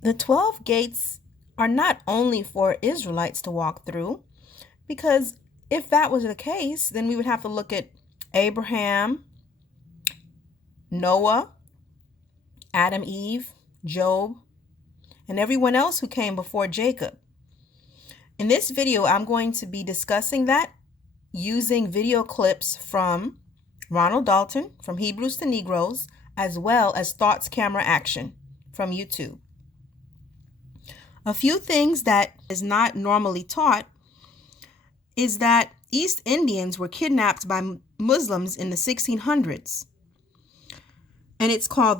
The 12 gates are not only for Israelites to walk through, because if that was the case, then we would have to look at Abraham, Noah, Adam, Eve, Job, and everyone else who came before Jacob. In this video, I'm going to be discussing that using video clips from Ronald Dalton from Hebrews to Negroes, as well as Thoughts Camera Action from YouTube. A few things that is not normally taught is that East Indians were kidnapped by Muslims in the 1600s. And it's called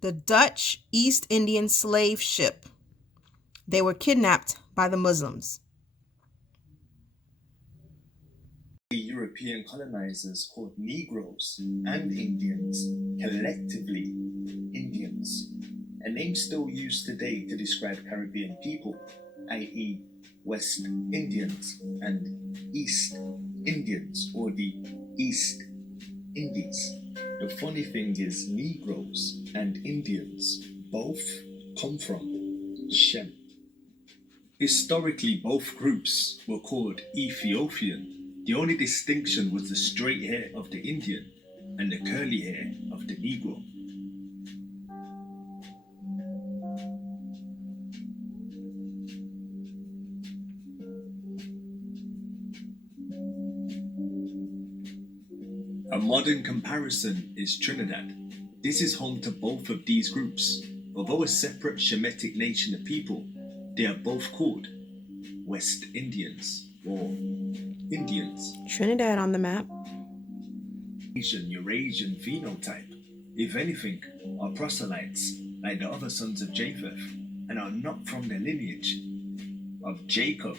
the Dutch East Indian slave ship. They were kidnapped by the Muslims. The European colonizers called Negroes and Indians, collectively Indians, a name still used today to describe Caribbean people, i.e. West Indians and East Indians, or the East Indies. The funny thing is, Negroes and Indians both come from Shem. Historically, both groups were called Ethiopian. The only distinction was the straight hair of the Indian and the curly hair of the Negro. A modern comparison is Trinidad. This is home to both of these groups. Although a separate Shemitic nation of people, they are both called West Indians or Indians. Trinidad on the map. Asian Eurasian phenotype, if anything, are proselytes like the other sons of Japheth and are not from the lineage of Jacob,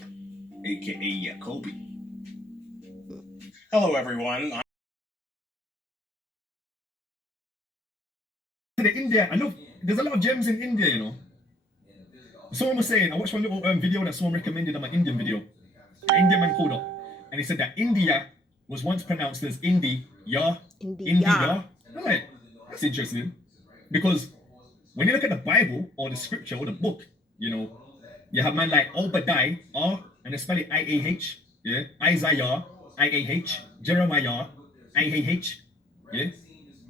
aka Jacobi. Hello everyone. To India, I know there's a lot of gems in India, you know. Someone was saying, I watched one little video that someone recommended on my Indian video. An Indian man called up, and he said that India was once pronounced as India. I'm like, that's interesting. Because when you look at the Bible or the scripture or the book, you know, you have man like Obadiah, and they spell it I-A-H, yeah, Isaiah, I-A-H, Jeremiah, I-A-H, yeah.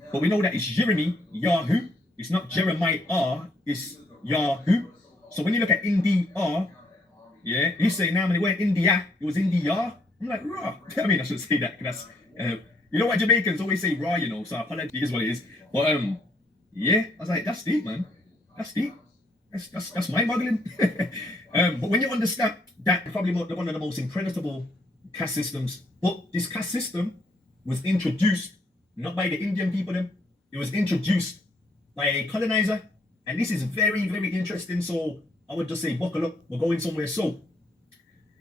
But we know that it's Jeremy, Yahoo. It's not Jeremiah, it's Yahoo. So when you look at India, yeah, you say now when it went India, it was India. I'm like, raw. I mean, I should say that because that's, you know what Jamaicans always say raw, you know, so I apologize, is what it is. But yeah, I was like, that's deep, man. That's deep. That's mind-boggling. But when you understand that, probably one of the most incredible caste systems, but this caste system was introduced not by the Indian people, them. It was introduced by a colonizer, and this is very, very interesting. So I would just say, buckle up, we're going somewhere. So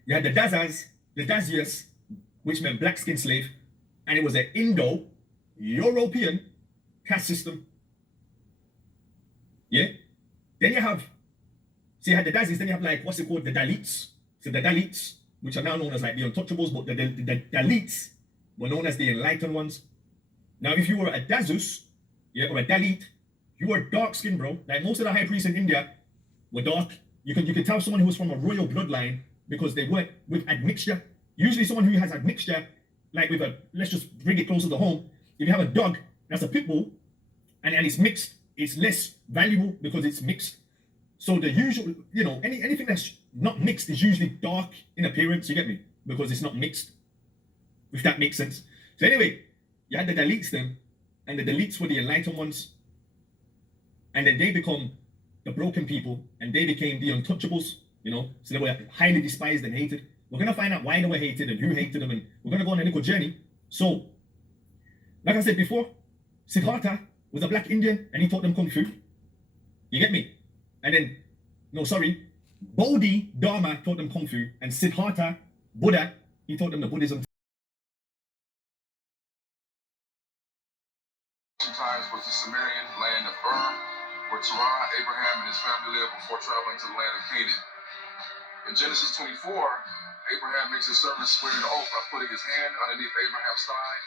you had the Dazias, which meant black skin slave, and it was an Indo-European caste system. Yeah. Then you have, so you had the Dazis, then you have like, what's it called, the Dalits. So the Dalits, which are now known as like the untouchables, but the Dalits were known as the enlightened ones. Now, if you were a Dazus, yeah, or a Dalit, you were dark skinned, bro. Like most of the high priests in India were dark. You can tell someone who was from a royal bloodline because they work with admixture. Usually someone who has admixture, like with let's just bring it closer to home. If you have a dog that's a pit bull and it's mixed, it's less valuable because it's mixed. So the usual, you know, anything that's not mixed is usually dark in appearance, you get me? Because it's not mixed, if that makes sense. So anyway, you had the Dalits then, and the Dalits were the enlightened ones. And then they become the broken people, and they became the untouchables, you know. So they were highly despised and hated. We're going to find out why they were hated and who hated them, and we're going to go on a little journey. So, like I said before, Siddhartha was a black Indian, and he taught them Kung Fu. You get me? And then, no, sorry, Bodhi Dharma taught them Kung Fu, and Siddhartha, Buddha, he taught them the Buddhism. Times was the Sumerian land of Ur, where Terah, Abraham, and his family lived before traveling to the land of Canaan. In Genesis 24, Abraham makes his servant swear an oath by putting his hand underneath Abraham's thigh,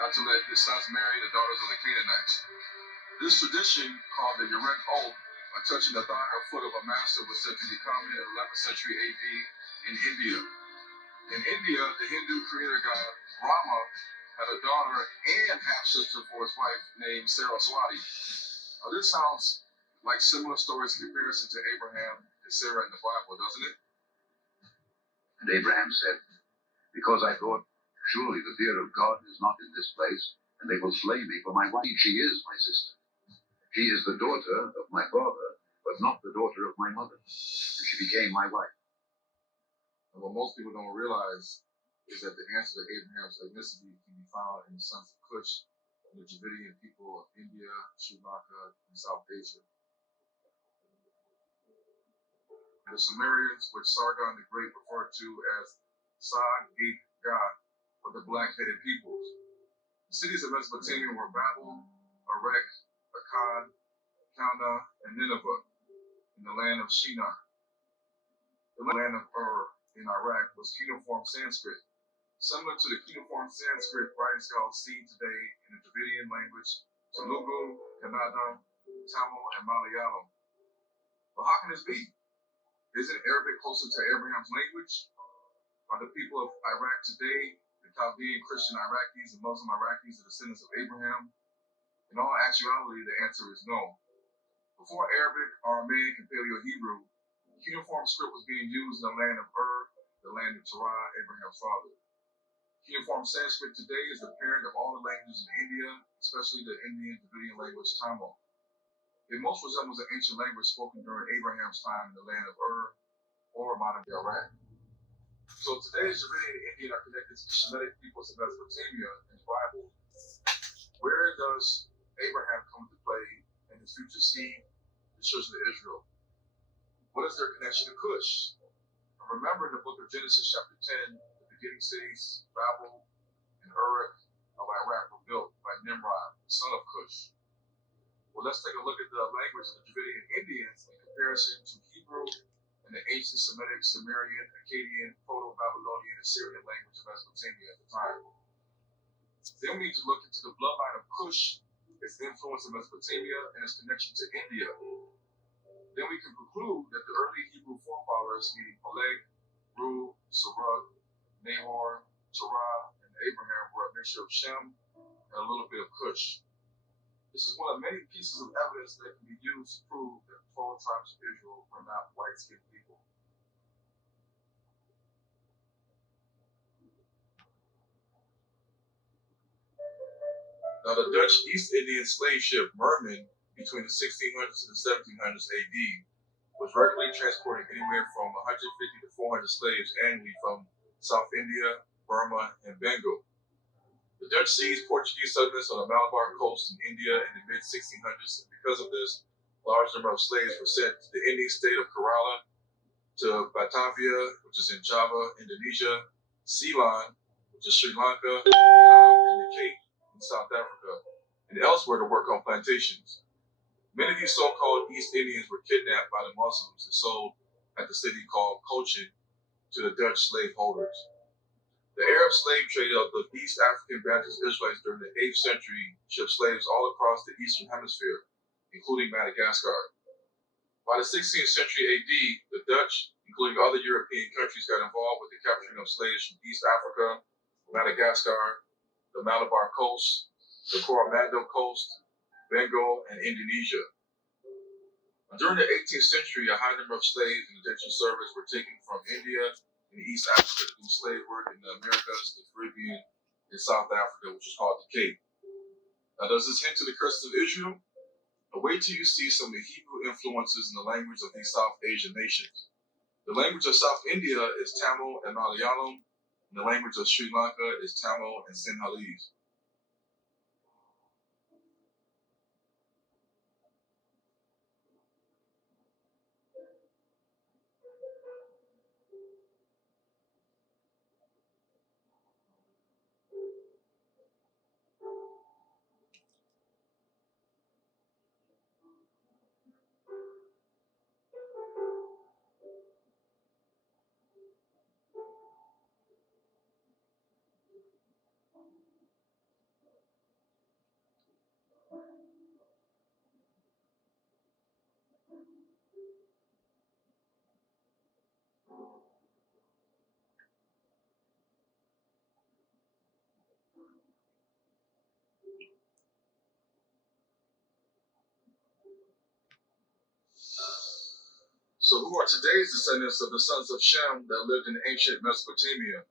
not to let his sons marry the daughters of the Canaanites. This tradition, called the Yerek oath, by touching the thigh or foot of a master was said to be common in 11th century AD in India. In India, the Hindu creator god Rama had a daughter and half-sister for his wife named Saraswati. Now this sounds like similar stories in comparison to Abraham and Sarah in the Bible, doesn't it? And Abraham said, because I thought, surely the fear of God is not in this place, and they will slay me for my wife. She is my sister. She is the daughter of my father, but not the daughter of my mother. And she became my wife. And what most people don't realize is that the answer to Abraham's ethnicity can be found in the sons of Cush and the Dravidian people of India, Sri Lanka, and South Asia. The Sumerians, which Sargon the Great referred to as Sag-Gig-God, or the black-headed peoples. The cities of Mesopotamia were Babel, Erech, Akkad, Calneh, and Nineveh, in the land of Shinar. The land of Ur in Iraq was cuneiform Sanskrit, similar to the cuneiform Sanskrit writing scholars see today in the Dravidian language, Telugu, Kannada, Tamil, and Malayalam. But how can this be? Isn't Arabic closer to Abraham's language? Are the people of Iraq today, the Chaldean Christian Iraqis and Muslim Iraqis, the descendants of Abraham? In all actuality, the answer is no. Before Arabic, Aramaic, and Paleo-Hebrew, cuneiform script was being used in the land of Ur, the land of Terah, Abraham's father. Cuneiform Sanskrit today is the parent of all the languages in India, especially the Indian Dravidian language Tamil. It most resembles an ancient language spoken during Abraham's time in the land of Ur or modern-day Iraq. So today's Dravidian and Indian are connected to the Shemitic peoples of Mesopotamia in the Bible. Where does Abraham come into play in his future seed, the children of Israel? What is their connection to Cush? And remember in the book of Genesis chapter 10, the beginning cities, Babel and Uruk of Iraq were built by Nimrod, the son of Cush. Well, let's take a look at the language of the Dravidian Indians in comparison to Hebrew and the ancient Semitic, Sumerian, Akkadian, Proto-Babylonian, and Syrian language of Mesopotamia at the time. Then we need to look into the bloodline of Cush, its influence in Mesopotamia, and its connection to India. Then we can conclude that the early Hebrew forefathers, meaning Peleg, Ru, Serug, Nahor, Terah, and Abraham, were a mixture of Shem and a little bit of Cush. This is one of many pieces of evidence that can be used to prove that the 12 tribes of Israel were not white-skinned people. Now, the Dutch East Indian slave ship Merman, between the 1600s and the 1700s AD, was regularly transporting anywhere from 150 to 400 slaves annually from South India, Burma, and Bengal. The Dutch seized Portuguese settlements on the Malabar coast in India in the mid-1600s, and because of this, a large number of slaves were sent to the Indian state of Kerala, to Batavia, which is in Java, Indonesia, Ceylon, which is Sri Lanka, Elam, and the Cape in South Africa, and elsewhere to work on plantations. Many of these so-called East Indians were kidnapped by the Muslims and sold at the city called Cochin to the Dutch slaveholders. The Arab slave trade of the East African Baptist Israelites during the 8th century shipped slaves all across the Eastern Hemisphere, including Madagascar. By the 16th century AD, the Dutch, including other European countries, got involved with the capturing of slaves from East Africa, Madagascar, the Malabar coast, the Coromandel coast, Bengal, and Indonesia. During the 18th century, a high number of slaves in indentured service were taken from India and East Africa to do slave work in the Americas, the Caribbean, and South Africa, which is called the Cape. Now, does this hint to the curses of Israel? Now, wait till you see some of the Hebrew influences in the language of these South Asian nations. The language of South India is Tamil and Malayalam, and the language of Sri Lanka is Tamil and Sinhalese. So who are today's descendants of the sons of Shem that lived in ancient Mesopotamia?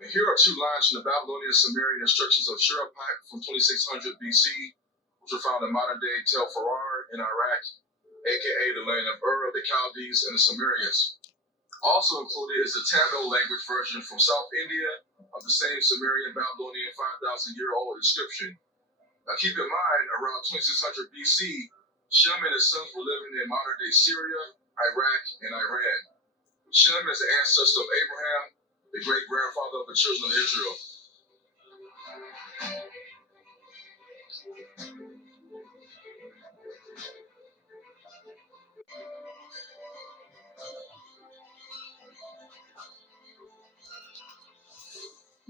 And here are two lines from the Babylonian Sumerian inscriptions of Shurappak from 2600 BC, which are found in modern-day Tel Farar in Iraq, aka the land of Ur of the Chaldees and the Sumerians. Also included is the Tamil language version from South India of the same Sumerian Babylonian 5,000-year-old inscription. Now keep in mind, around 2600 BC, Shem and his sons were living in modern-day Syria, Iraq, and Iran. Shem is the ancestor of Abraham, the great-grandfather of the children of Israel.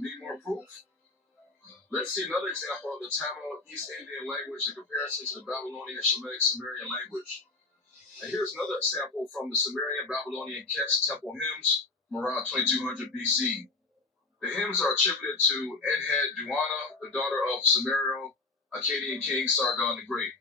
Need more proof? Let's see another example of the Tamil East Indian language in comparison to the Babylonian Shemitic Sumerian language. And here's another example from the Sumerian Babylonian Kesh temple hymns from around 2200 BC. The hymns are attributed to Enhed Duana, the daughter of Sumerian Akkadian king Sargon the Great.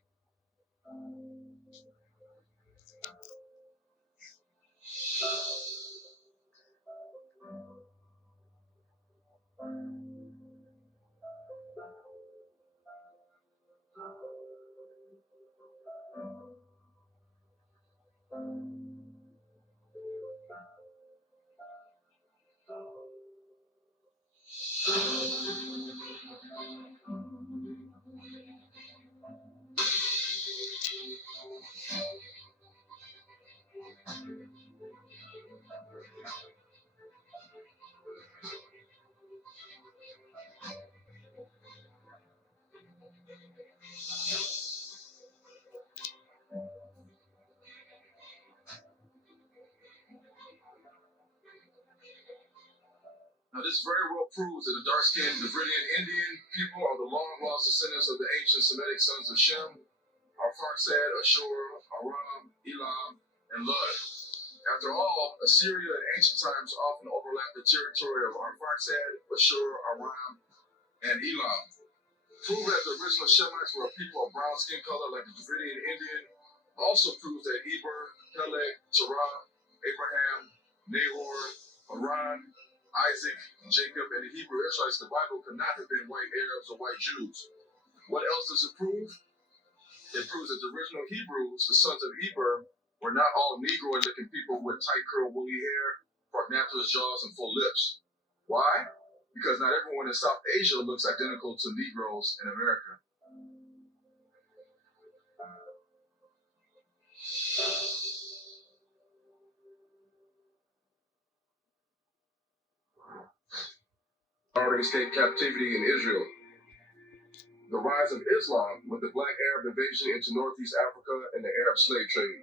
Now, this very well proves that the dark-skinned Davridian Indian people are the long-lost descendants of the ancient Semitic sons of Shem, Arphaxad, Ashur, Aram, Elam, and Lud. After all, Assyria in ancient times often overlapped the territory of Arphaxad, Ashur, Aram, and Elam. Prove that the original Shemites were a people of brown skin color like the Davridian Indian also proves that Eber, Peleg, Terah, Abraham, Nahor, Haran, Isaac, Jacob, and the Hebrew Israelites in the Bible could not have been white Arabs or white Jews. What else does it prove? It proves that the original Hebrews, the sons of Eber, were not all Negroid-looking people with tight curled woolly hair, prognathous jaws, and full lips. Why? Because not everyone in South Asia looks identical to Negroes in America. Already escaped captivity in Israel. The rise of Islam with the black Arab invasion into Northeast Africa and the Arab slave trade.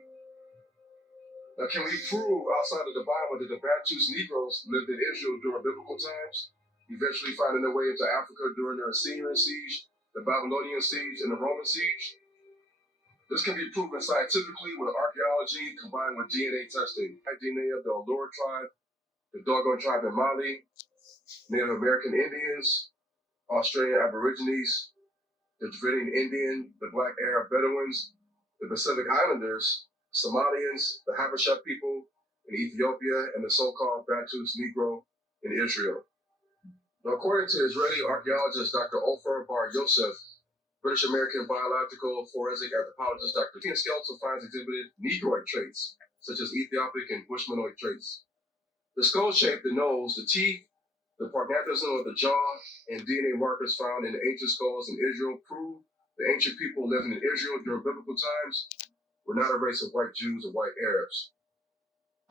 Now, can we prove outside of the Bible that the Bantus Negroes lived in Israel during biblical times, eventually finding their way into Africa during the Assyrian siege, the Babylonian siege, and the Roman siege? This can be proven scientifically with archaeology combined with DNA testing. DNA of the Allura tribe, the Dogon tribe in Mali, Native American Indians, Australian Aborigines, the Dravidian Indian, the Black Arab Bedouins, the Pacific Islanders, Somalians, the Habesha people in Ethiopia, and the so-called Bantus Negro in Israel. Now, according to Israeli archaeologist Dr. Ofer Bar Yosef, British American biological forensic anthropologist Dr. skeletal finds exhibited Negroid traits, such as Ethiopic and Bushmanoid traits. The skull shape, the nose, the teeth, the prognathism of the jaw, and DNA markers found in the ancient skulls in Israel prove the ancient people living in Israel during biblical times were not a race of white Jews or white Arabs.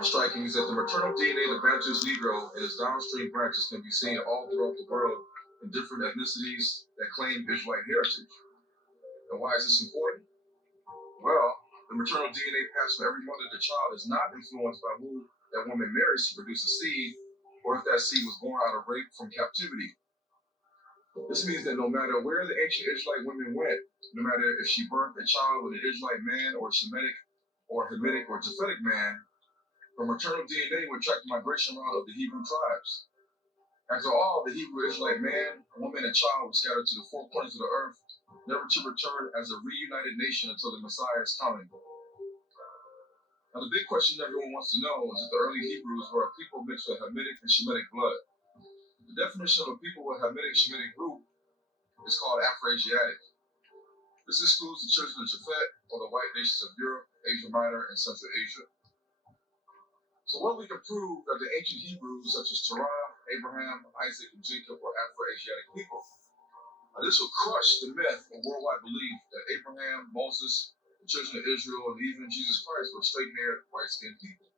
Striking is that the maternal DNA of the Bantus Negro and its downstream branches can be seen all throughout the world in different ethnicities that claim Israelite heritage. And why is this important? Well, the maternal DNA passed from every mother to child is not influenced by who that woman marries to produce a seed, or if that seed was born out of rape from captivity. This means that no matter where the ancient Israelite women went, no matter if she birthed a child with an Israelite man or a Shemitic or Hamitic or Japhetic man, her maternal DNA would track the migration route of the Hebrew tribes. After all, the Hebrew Israelite man, woman, and child were scattered to the four corners of the earth, never to return as a reunited nation until the Messiah is coming. Now, the big question everyone wants to know is if the early Hebrews were a people mixed with Hamitic and Shemitic blood. The definition of a people with Hamitic-Shemitic group is called Afro-Asiatic. This excludes the children of Japhet or the white nations of Europe, Asia Minor, and Central Asia. So what we can prove that the ancient Hebrews, such as Terah, Abraham, Isaac, and Jacob, were Afro-Asiatic people. Now, this will crush the myth or worldwide belief that Abraham, Moses, the children of Israel, and even Jesus Christ were straight-haired, white-skinned people.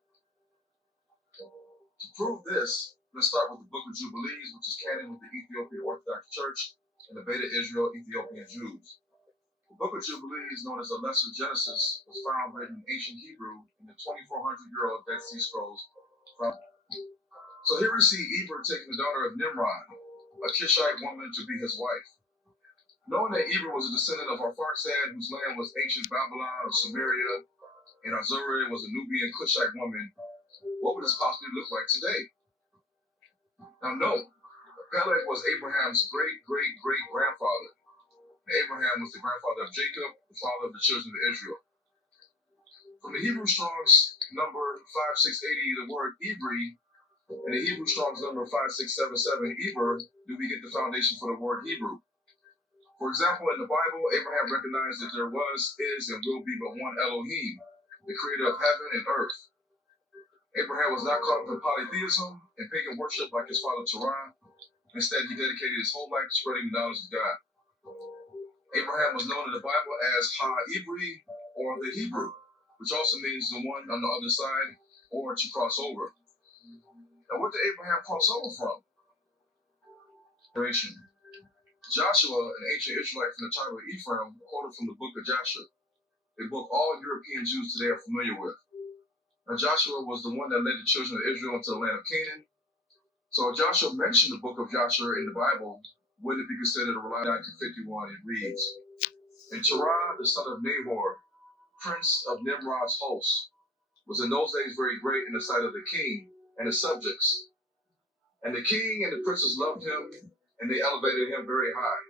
To prove this, let's start with the Book of Jubilees, which is canon with the Ethiopian Orthodox Church and the Beta Israel Ethiopian Jews. The Book of Jubilees, known as the Lesser Genesis, was found written in ancient Hebrew in the 2,400-year-old Dead Sea Scrolls. So here we see Eber taking the daughter of Nimrod, a Cushite woman, to be his wife. Knowing that Eber was a descendant of Arphaxad, whose land was ancient Babylon or Samaria, and Azuria was a Nubian Cushite woman, what would this possibly look like today? Now note, Peleg was Abraham's great-great-great-grandfather. Abraham was the grandfather of Jacob, the father of the children of Israel. From the Hebrew Strong's number 5680, the word Ibri, and the Hebrew Strong's number 5677, Eber, do we get the foundation for the word Hebrew. For example, in the Bible, Abraham recognized that there was, is, and will be but one Elohim, the creator of heaven and earth. Abraham was not caught up in polytheism and pagan worship like his father Terah. Instead, he dedicated his whole life to spreading the knowledge of God. Abraham was known in the Bible as Ha-Ibri, or the Hebrew, which also means the one on the other side, or to cross over. Now, what did Abraham cross over from? Joshua, an ancient Israelite from the tribe of Ephraim, quoted from the book of Joshua, a book all European Jews today are familiar with. Now, Joshua was the one that led the children of Israel into the land of Canaan. So if Joshua mentioned the book of Joshua in the Bible, wouldn't it be considered a reliable 1951? It reads, and Terah, the son of Nahor, prince of Nimrod's host, was in those days very great in the sight of the king and his subjects. And the king and the princes loved him, and they elevated him very high.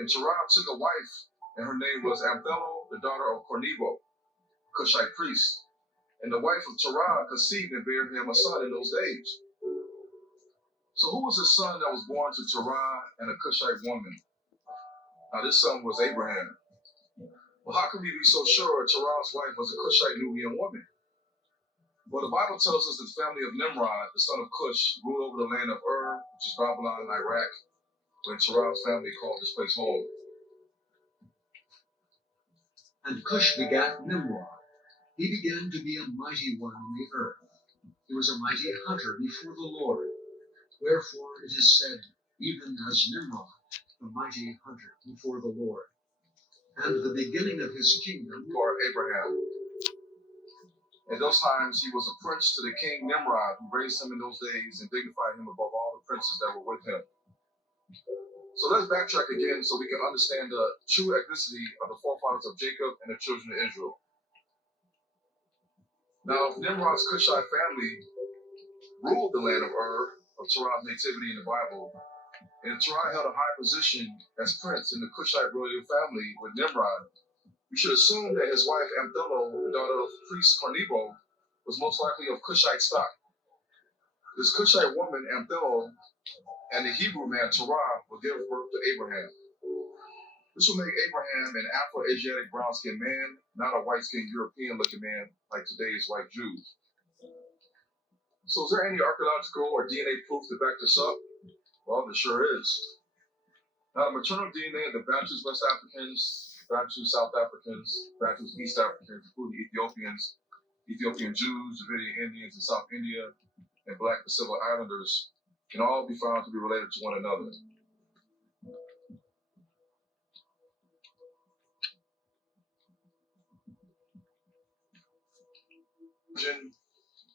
And Terah took a wife, and her name was Abdello, the daughter of Cornebo, Cushite priest. And the wife of Terah conceived and bare him a son in those days. So who was the son that was born to Terah and a Cushite woman? Now this son was Abraham. Well, how can we be so sure Terah's wife was a Cushite Nubian woman? Well, the Bible tells us that the family of Nimrod, the son of Cush, ruled over the land of Ur, which is Babylon, Iraq, when Terah's family called this place home. And Cush begat Nimrod. He began to be a mighty one in the earth. He was a mighty hunter before the Lord. Wherefore it is said, even as Nimrod, the mighty hunter before the Lord. And the beginning of his kingdom, Or Abraham. In those times, he was a prince to the king Nimrod, who raised him in those days and dignified him above all the princes that were with him. So let's backtrack again so we can understand the true ethnicity of the forefathers of Jacob and the children of Israel. Now, if Nimrod's Cushite family ruled the land of Ur, of Terah's nativity in the Bible, and Terah held a high position as prince in the Cushite royal family with Nimrod, we should assume that his wife Abdello, the daughter of priest Cornebo, was most likely of Cushite stock. This Cushite woman, Abdello, and the Hebrew man Terah will give birth to Abraham. This will make Abraham an Afro-Asiatic brown-skinned man, not a white-skinned European-looking man like today's white Jews. So is there any archaeological or DNA proof to back this up? Well, there sure is. Now, the maternal DNA of the Bantus West Africans, Bantus South Africans, Bantus East Africans, including Ethiopians, Ethiopian Jews, Davidian Indians in South India, and Black Pacific Islanders can all be found to be related to one another.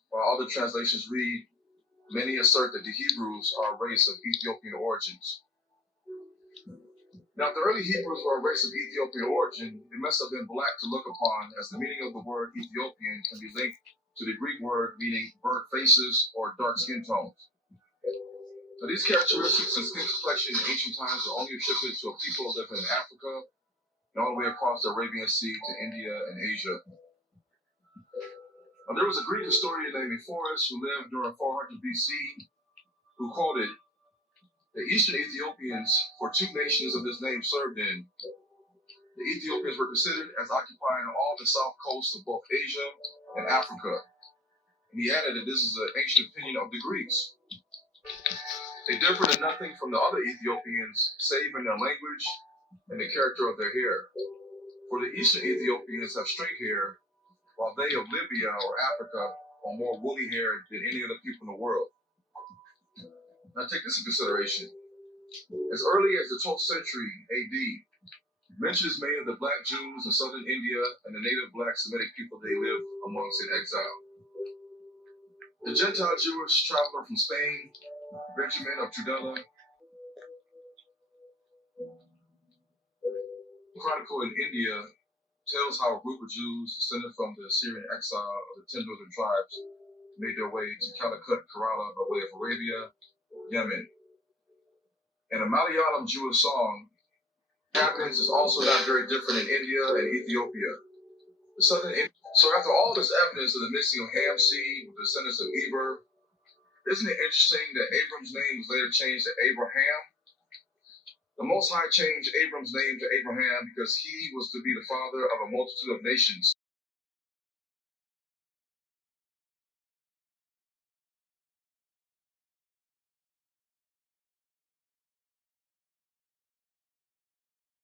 While other translations read, many assert that the Hebrews are a race of Ethiopian origins. Now, if the early Hebrews were a race of Ethiopian origin, it must have been black to look upon, as the meaning of the word Ethiopian can be linked to the Greek word meaning burnt faces or dark skin tones. Now, these characteristics and skin complexion in ancient times are only attributed to a people living in Africa and all the way across the Arabian Sea to India and Asia. Now, there was a Greek historian named Ephorus who lived during 400 BC who quoted, "The Eastern Ethiopians, for two nations of this name served in, the Ethiopians were considered as occupying all the south coast of both Asia and Africa." And he added that this is an ancient opinion of the Greeks. They differed in nothing from the other Ethiopians, save in their language and the character of their hair. For the Eastern Ethiopians have straight hair, while they of Libya or Africa are more woolly haired than any other people in the world. Now take this in consideration. As early as the 12th century AD, mention is made of the black Jews in southern India and the native black Semitic people they lived amongst in exile. The Gentile Jewish traveler from Spain, Benjamin of Tudela, Chronicle in India, tells how a group of Jews descended from the Assyrian exile of the 10 northern tribes made their way to Calicut, Kerala by way of Arabia, Yemen. In a Malayalam Jewish song, happens is also not very different in India and Ethiopia. So after all this evidence of the mixing of Ham seed with the descendants of Eber, isn't it interesting that Abram's name was later changed to Abraham? The Most High changed Abram's name to Abraham because he was to be the father of a multitude of nations.